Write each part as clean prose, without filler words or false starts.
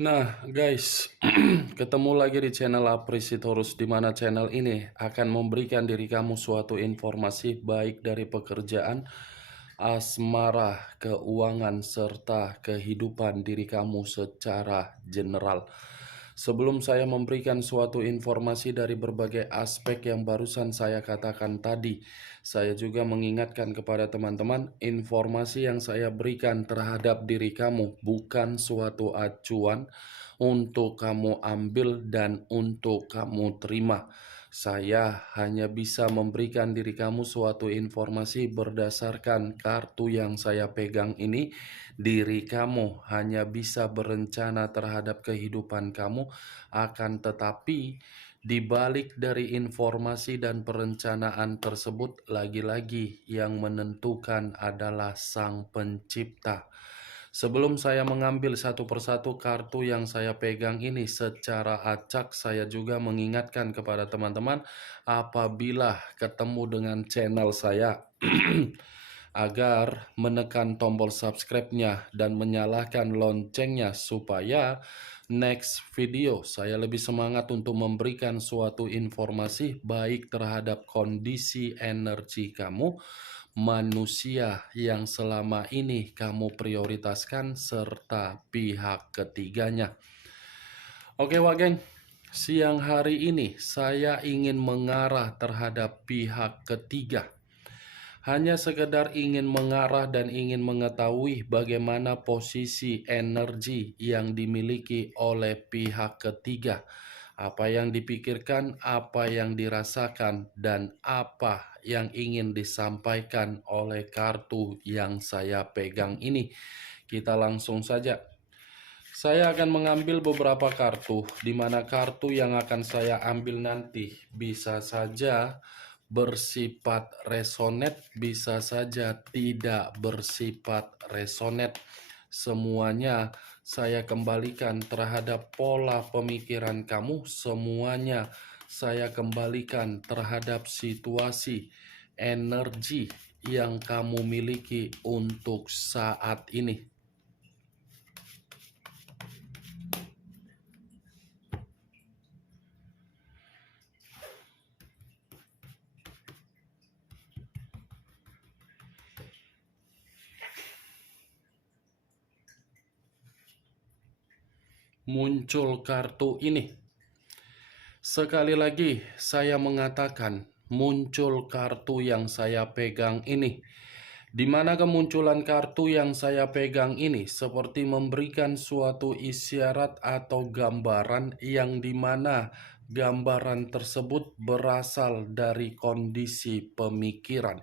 Nah, guys, ketemu lagi di channel Apresitorus, di mana channel ini akan memberikan diri kamu suatu informasi baik dari pekerjaan, asmara, keuangan, serta kehidupan diri kamu secara general. Sebelum saya memberikan suatu informasi dari berbagai aspek yang barusan saya katakan tadi, saya juga mengingatkan kepada teman-teman, informasi yang saya berikan terhadap diri kamu bukan suatu acuan untuk kamu ambil dan untuk kamu terima. Saya hanya bisa memberikan diri kamu suatu informasi berdasarkan kartu yang saya pegang ini. Diri kamu hanya bisa berencana terhadap kehidupan kamu, akan tetapi di balik dari informasi dan perencanaan tersebut, lagi-lagi yang menentukan adalah Sang Pencipta. Sebelum saya mengambil satu persatu kartu yang saya pegang ini secara acak, saya juga mengingatkan kepada teman-teman apabila ketemu dengan channel saya agar menekan tombol subscribe-nya dan menyalakan loncengnya supaya next video saya lebih semangat untuk memberikan suatu informasi baik terhadap kondisi energi kamu, manusia yang selama ini kamu prioritaskan, serta pihak ketiganya. Oke, Wak Geng, siang hari ini saya ingin mengarah terhadap pihak ketiga. Hanya sekedar ingin mengarah dan ingin mengetahui bagaimana posisi energi yang dimiliki oleh pihak ketiga. Apa yang dipikirkan, apa yang dirasakan, dan apa yang ingin disampaikan oleh kartu yang saya pegang ini. Kita langsung saja. Saya akan mengambil beberapa kartu, di mana kartu yang akan saya ambil nanti bisa saja bersifat resonet, bisa saja tidak bersifat resonet. Semuanya saya kembalikan terhadap pola pemikiran kamu, semuanya saya kembalikan terhadap situasi energi yang kamu miliki untuk saat ini. Muncul kartu ini. Sekali lagi saya mengatakan, muncul kartu yang saya pegang ini. Di mana kemunculan kartu yang saya pegang ini seperti memberikan suatu isyarat atau gambaran yang dimana gambaran tersebut berasal dari kondisi pemikiran.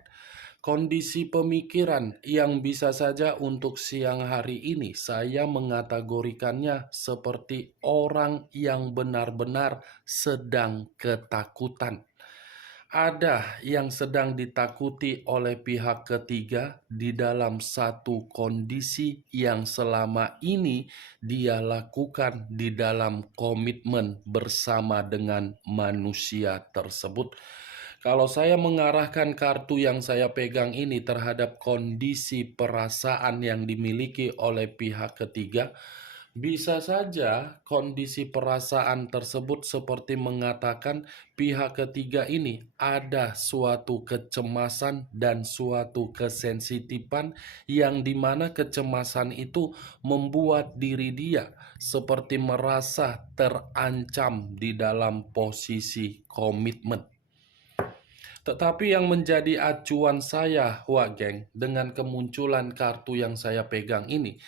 Kondisi pemikiran yang bisa saja untuk siang hari ini saya mengategorikannya seperti orang yang benar-benar sedang ketakutan. Ada yang sedang ditakuti oleh pihak ketiga di dalam satu kondisi yang selama ini dia lakukan di dalam komitmen bersama dengan manusia tersebut. Kalau saya mengarahkan kartu yang saya pegang ini terhadap kondisi perasaan yang dimiliki oleh pihak ketiga, bisa saja kondisi perasaan tersebut seperti mengatakan pihak ketiga ini ada suatu kecemasan dan suatu kesensitifan yang dimana kecemasan itu membuat diri dia seperti merasa terancam di dalam posisi komitmen. Tetapi yang menjadi acuan saya, Wak Geng, dengan kemunculan kartu yang saya pegang ini,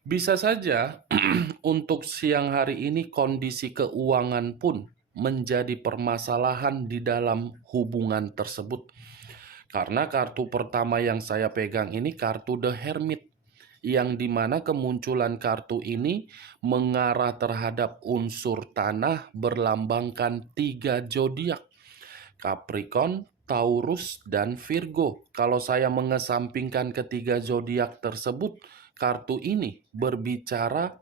bisa saja untuk siang hari ini kondisi keuangan pun menjadi permasalahan di dalam hubungan tersebut. Karena kartu pertama yang saya pegang ini kartu The Hermit, yang dimana kemunculan kartu ini mengarah terhadap unsur tanah berlambangkan 3 zodiak, Capricorn, Taurus, dan Virgo. Kalau saya mengesampingkan ketiga zodiak tersebut, kartu ini berbicara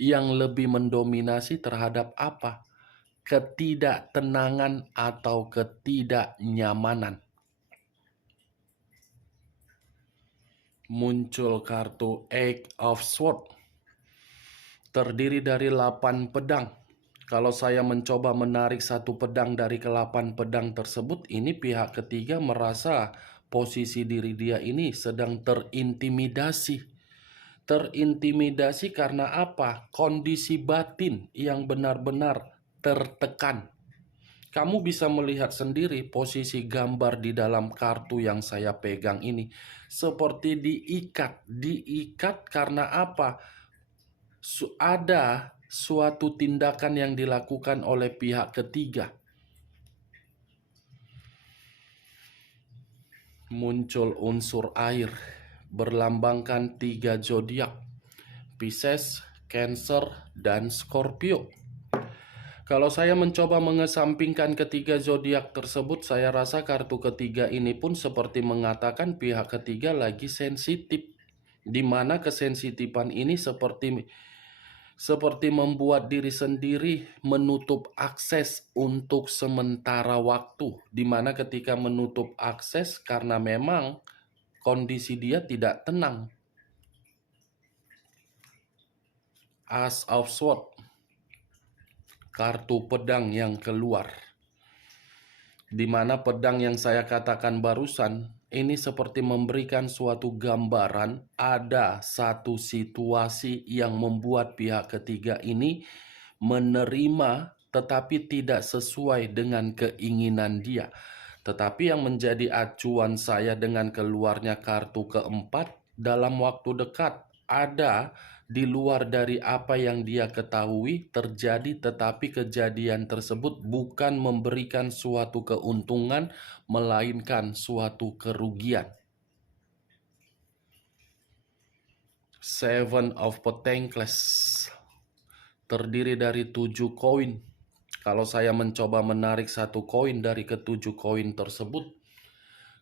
yang lebih mendominasi terhadap apa? Ketidaktenangan atau ketidaknyamanan. Muncul kartu Eight of Swords. terdiri dari 8 pedang. Kalau saya mencoba menarik satu pedang dari ke-8 pedang tersebut, ini pihak ketiga merasa posisi diri dia ini sedang terintimidasi. Terintimidasi karena apa? Kondisi batin yang benar-benar tertekan. Kamu bisa melihat sendiri posisi gambar di dalam kartu yang saya pegang ini. Seperti diikat. Diikat karena apa? Ada suatu tindakan yang dilakukan oleh pihak ketiga. Muncul unsur air, berlambangkan 3 zodiak, Pisces, Cancer, dan Scorpio. Kalau saya mencoba mengesampingkan ketiga zodiak tersebut, saya rasa kartu ketiga ini pun seperti mengatakan pihak ketiga lagi sensitif, di mana kesensitifan ini seperti membuat diri sendiri menutup akses untuk sementara waktu, di mana ketika menutup akses karena memang kondisi dia tidak tenang. Ace of Swords, kartu pedang yang keluar, di mana pedang yang saya katakan barusan ini seperti memberikan suatu gambaran ada satu situasi yang membuat pihak ketiga ini menerima tetapi tidak sesuai dengan keinginan dia. Tetapi yang menjadi acuan saya dengan keluarnya kartu keempat, dalam waktu dekat ada di luar dari apa yang dia ketahui terjadi, tetapi kejadian tersebut bukan memberikan suatu keuntungan, melainkan suatu kerugian. Seven of Pentacles, terdiri dari 7 koin. Kalau saya mencoba menarik satu koin dari ke-7 koin tersebut,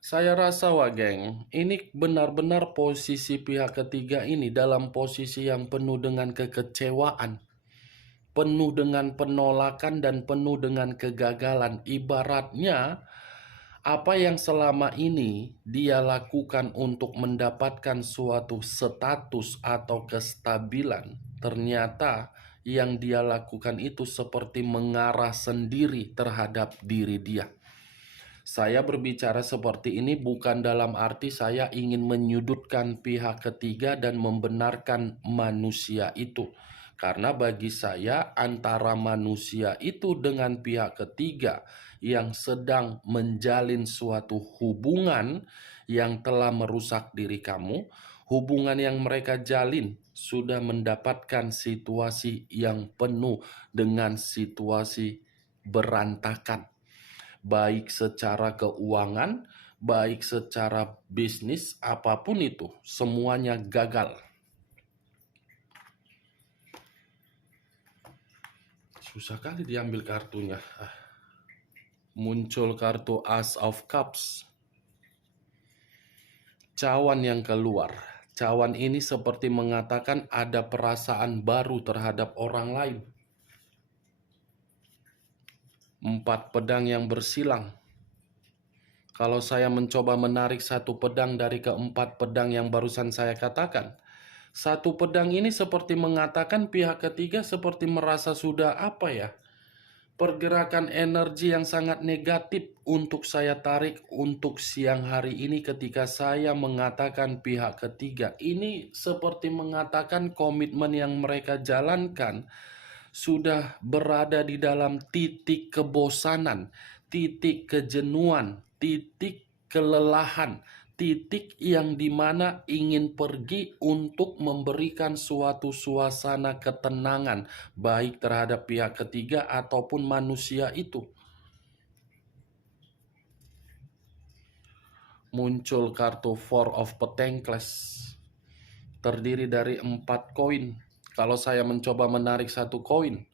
saya rasa geng, ini benar-benar posisi pihak ketiga ini dalam posisi yang penuh dengan kekecewaan, penuh dengan penolakan dan penuh dengan kegagalan. Ibaratnya apa yang selama ini dia lakukan untuk mendapatkan suatu status atau kestabilan, ternyata yang dia lakukan itu seperti mengarah sendiri terhadap diri dia. Saya berbicara seperti ini bukan dalam arti saya ingin menyudutkan pihak ketiga dan membenarkan manusia itu. Karena bagi saya antara manusia itu dengan pihak ketiga yang sedang menjalin suatu hubungan yang telah merusak diri kamu, hubungan yang mereka jalin sudah mendapatkan situasi yang penuh dengan situasi berantakan. Baik secara keuangan, baik secara bisnis, apapun itu, semuanya gagal. Susah kali diambil kartunya. Muncul kartu Ace of Cups. Cawan yang keluar. Cawan ini seperti mengatakan ada perasaan baru terhadap orang lain. 4 pedang yang bersilang. Kalau saya mencoba menarik satu pedang dari ke-4 pedang yang barusan saya katakan, satu pedang ini seperti mengatakan pihak ketiga seperti merasa sudah pergerakan energi yang sangat negatif untuk saya tarik untuk siang hari ini ketika saya mengatakan pihak ketiga. Ini seperti mengatakan komitmen yang mereka jalankan sudah berada di dalam titik kebosanan, titik kejenuhan, titik kelelahan, titik yang dimana ingin pergi untuk memberikan suatu suasana ketenangan, baik terhadap pihak ketiga ataupun manusia itu. Muncul kartu Four of Pentacles, terdiri dari 4 koin. Kalau saya mencoba menarik satu koin,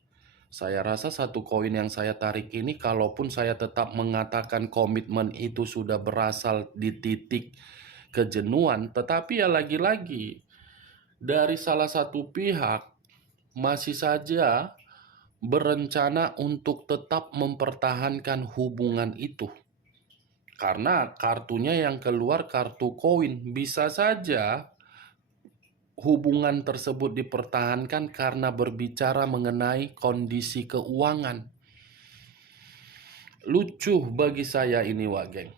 saya rasa satu koin yang saya tarik ini, kalaupun saya tetap mengatakan komitmen itu sudah berasal di titik kejenuhan, tetapi ya lagi-lagi dari salah satu pihak masih saja berencana untuk tetap mempertahankan hubungan itu. Karena kartunya yang keluar kartu koin, bisa saja hubungan tersebut dipertahankan karena berbicara mengenai kondisi keuangan. Lucu bagi saya ini, Wak Geng.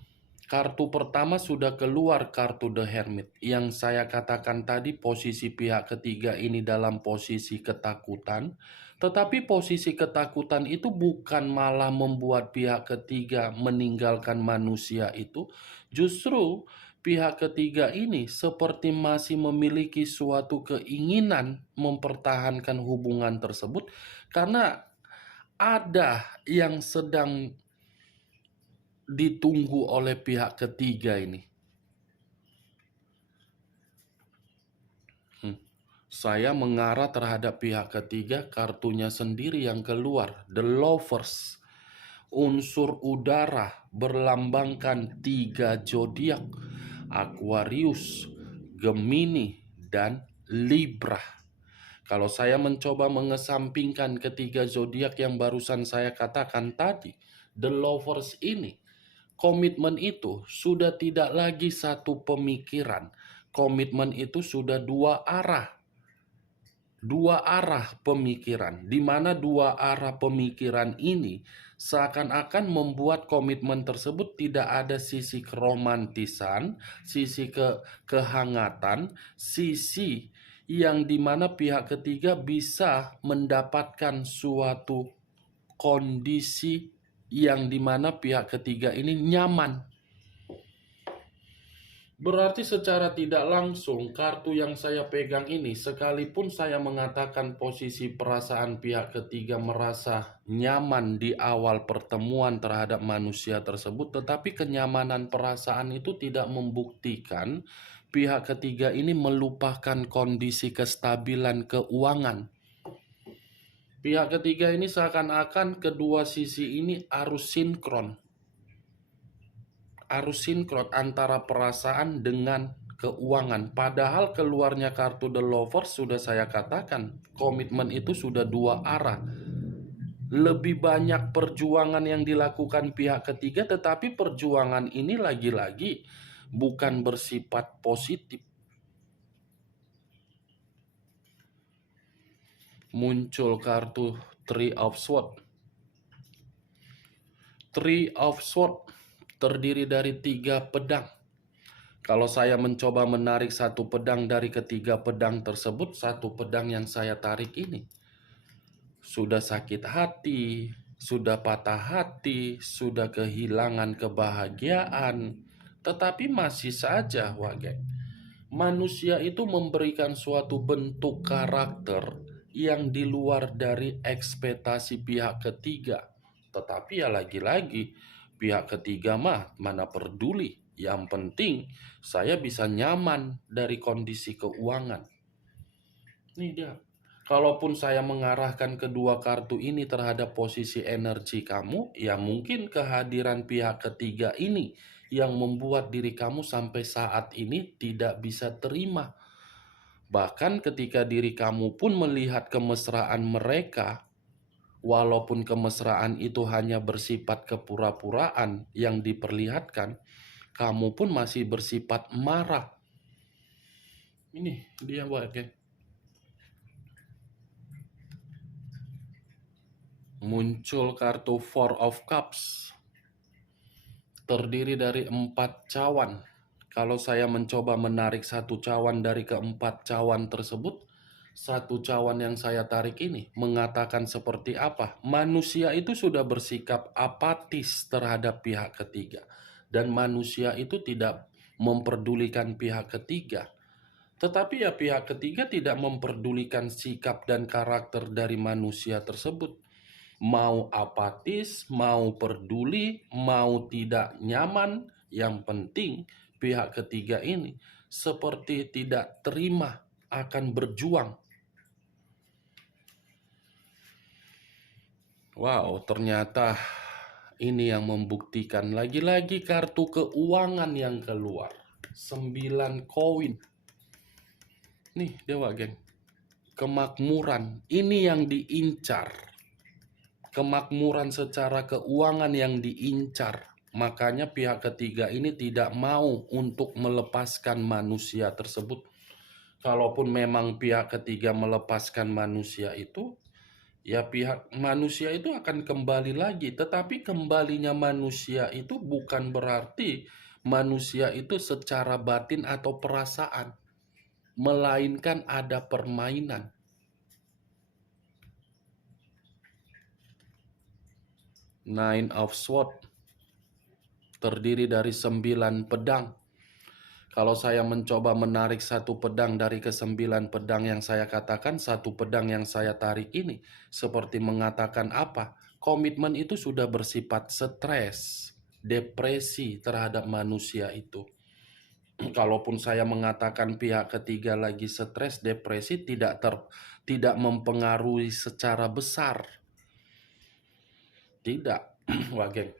Kartu pertama sudah keluar, kartu The Hermit. Yang saya katakan tadi, posisi pihak ketiga ini dalam posisi ketakutan. Tetapi posisi ketakutan itu bukan malah membuat pihak ketiga meninggalkan manusia itu. Justru pihak ketiga ini seperti masih memiliki suatu keinginan mempertahankan hubungan tersebut. Karena ada yang sedang ditunggu oleh pihak ketiga ini. Saya mengarah terhadap pihak ketiga, kartunya sendiri yang keluar, The Lovers. Unsur udara berlambangkan 3 zodiak, Aquarius, Gemini, dan Libra. Kalau saya mencoba mengesampingkan ketiga zodiak yang barusan saya katakan tadi, The Lovers ini, komitmen itu sudah tidak lagi satu pemikiran. Komitmen itu sudah dua arah. Dua arah pemikiran, di mana dua arah pemikiran ini seakan-akan membuat komitmen tersebut tidak ada sisi keromantisan, sisi kehangatan, sisi yang dimana pihak ketiga bisa mendapatkan suatu kondisi yang dimana pihak ketiga ini nyaman. Berarti secara tidak langsung kartu yang saya pegang ini, sekalipun saya mengatakan posisi perasaan pihak ketiga merasa nyaman di awal pertemuan terhadap manusia tersebut, tetapi kenyamanan perasaan itu tidak membuktikan pihak ketiga ini melupakan kondisi kestabilan keuangan. Pihak ketiga ini seakan-akan kedua sisi ini harus sinkron antara perasaan dengan keuangan. Padahal keluarnya kartu The Lovers sudah saya katakan, komitmen itu sudah dua arah. Lebih banyak perjuangan yang dilakukan pihak ketiga, tetapi perjuangan ini lagi-lagi bukan bersifat positif. Muncul kartu Three of Swords. Three of Swords terdiri dari 3 pedang. Kalau saya mencoba menarik satu pedang dari ketiga pedang tersebut, satu pedang yang saya tarik ini sudah sakit hati, sudah patah hati, sudah kehilangan kebahagiaan, tetapi masih saja, Wage, manusia itu memberikan suatu bentuk karakter yang di luar dari ekspektasi pihak ketiga. Tetapi ya lagi-lagi, pihak ketiga mah mana peduli. Yang penting saya bisa nyaman dari kondisi keuangan. Ini dia. Kalaupun saya mengarahkan kedua kartu ini terhadap posisi energi kamu, ya mungkin kehadiran pihak ketiga ini yang membuat diri kamu sampai saat ini tidak bisa terima. Bahkan ketika diri kamu pun melihat kemesraan mereka, walaupun kemesraan itu hanya bersifat kepura-puraan yang diperlihatkan, kamu pun masih bersifat marah. Ini dia, Wage. Muncul kartu Four of Cups. Terdiri dari 4 cawan. Kalau saya mencoba menarik satu cawan dari keempat cawan tersebut, satu cawan yang saya tarik ini mengatakan seperti apa? Manusia itu sudah bersikap apatis terhadap pihak ketiga. Dan manusia itu tidak memperdulikan pihak ketiga. Tetapi ya pihak ketiga tidak memperdulikan sikap dan karakter dari manusia tersebut. Mau apatis, mau peduli, mau tidak nyaman, yang penting pihak ketiga ini seperti tidak terima akan berjuang. Wow, ternyata ini yang membuktikan lagi-lagi kartu keuangan yang keluar. 9 koin. Nih, Dewa Geng. Kemakmuran, ini yang diincar. Kemakmuran secara keuangan yang diincar. Makanya pihak ketiga ini tidak mau untuk melepaskan manusia tersebut. Kalaupun memang pihak ketiga melepaskan manusia itu, ya pihak manusia itu akan kembali lagi. Tetapi kembalinya manusia itu bukan berarti manusia itu secara batin atau perasaan, melainkan ada permainan. Nine of Swords terdiri dari 9 pedang. Kalau saya mencoba menarik satu pedang dari ke-9 pedang yang saya katakan, satu pedang yang saya tarik ini seperti mengatakan apa? Komitmen itu sudah bersifat stres, depresi terhadap manusia itu. Kalaupun saya mengatakan pihak ketiga lagi stres, depresi tidak mempengaruhi secara besar. Tidak, Wageng.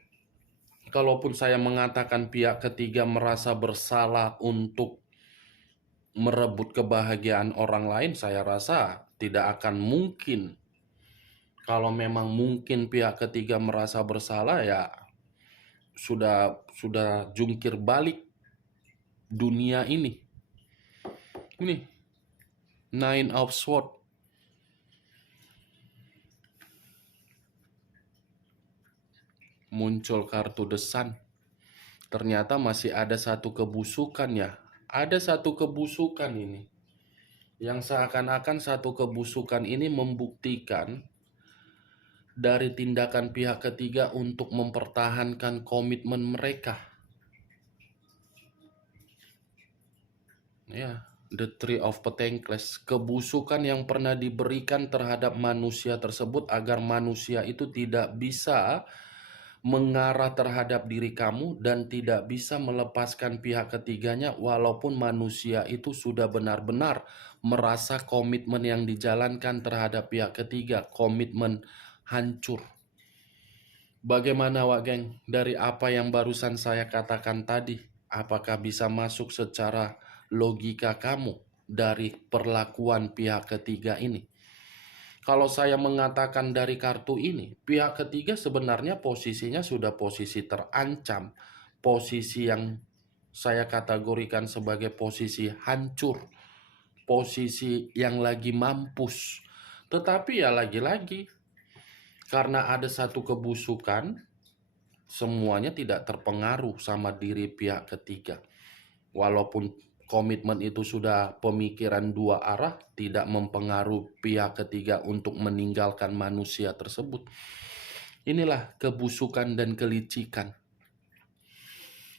Kalaupun saya mengatakan pihak ketiga merasa bersalah untuk merebut kebahagiaan orang lain, saya rasa tidak akan mungkin. Kalau memang mungkin pihak ketiga merasa bersalah, ya sudah jungkir balik dunia ini. Ini Nine of Swords. Muncul kartu The Sun. Ternyata masih ada satu kebusukan ya. Ada satu kebusukan ini. Yang seakan-akan satu kebusukan ini membuktikan dari tindakan pihak ketiga untuk mempertahankan komitmen mereka. Ya, The Three of Pentacles, kebusukan yang pernah diberikan terhadap manusia tersebut agar manusia itu tidak bisa mengarah terhadap diri kamu dan tidak bisa melepaskan pihak ketiganya walaupun manusia itu sudah benar-benar merasa komitmen yang dijalankan terhadap pihak ketiga, komitmen hancur. Bagaimana Wak Geng dari apa yang barusan saya katakan tadi? Apakah bisa masuk secara logika kamu dari perlakuan pihak ketiga ini? Kalau saya mengatakan dari kartu ini, pihak ketiga sebenarnya posisinya sudah posisi terancam. Posisi yang saya kategorikan sebagai posisi hancur. Posisi yang lagi mampus. Tetapi ya lagi-lagi, karena ada satu kebusukan, semuanya tidak terpengaruh sama diri pihak ketiga. Walaupun komitmen itu sudah pemikiran dua arah, tidak mempengaruhi pihak ketiga untuk meninggalkan manusia tersebut. Inilah kebusukan dan kelicikan.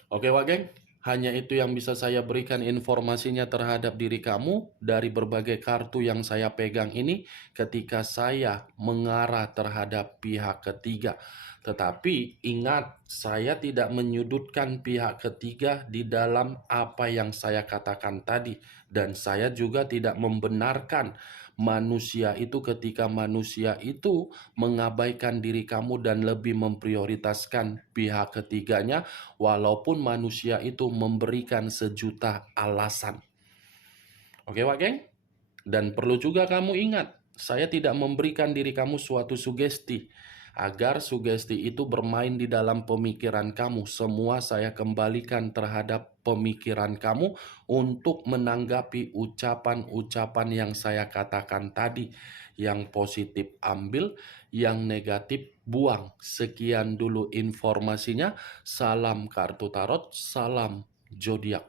Oke Wak Geng, hanya itu yang bisa saya berikan informasinya terhadap diri kamu dari berbagai kartu yang saya pegang ini ketika saya mengarah terhadap pihak ketiga. Tetapi ingat, saya tidak menyudutkan pihak ketiga di dalam apa yang saya katakan tadi. Dan saya juga tidak membenarkan manusia itu ketika manusia itu mengabaikan diri kamu dan lebih memprioritaskan pihak ketiganya, walaupun manusia itu memberikan sejuta alasan. Oke Wak Geng? Dan perlu juga kamu ingat, saya tidak memberikan diri kamu suatu sugesti. Agar sugesti itu bermain di dalam pemikiran kamu, semua saya kembalikan terhadap pemikiran kamu untuk menanggapi ucapan-ucapan yang saya katakan tadi. Yang positif ambil, yang negatif buang. Sekian dulu informasinya. Salam kartu tarot, salam zodiak.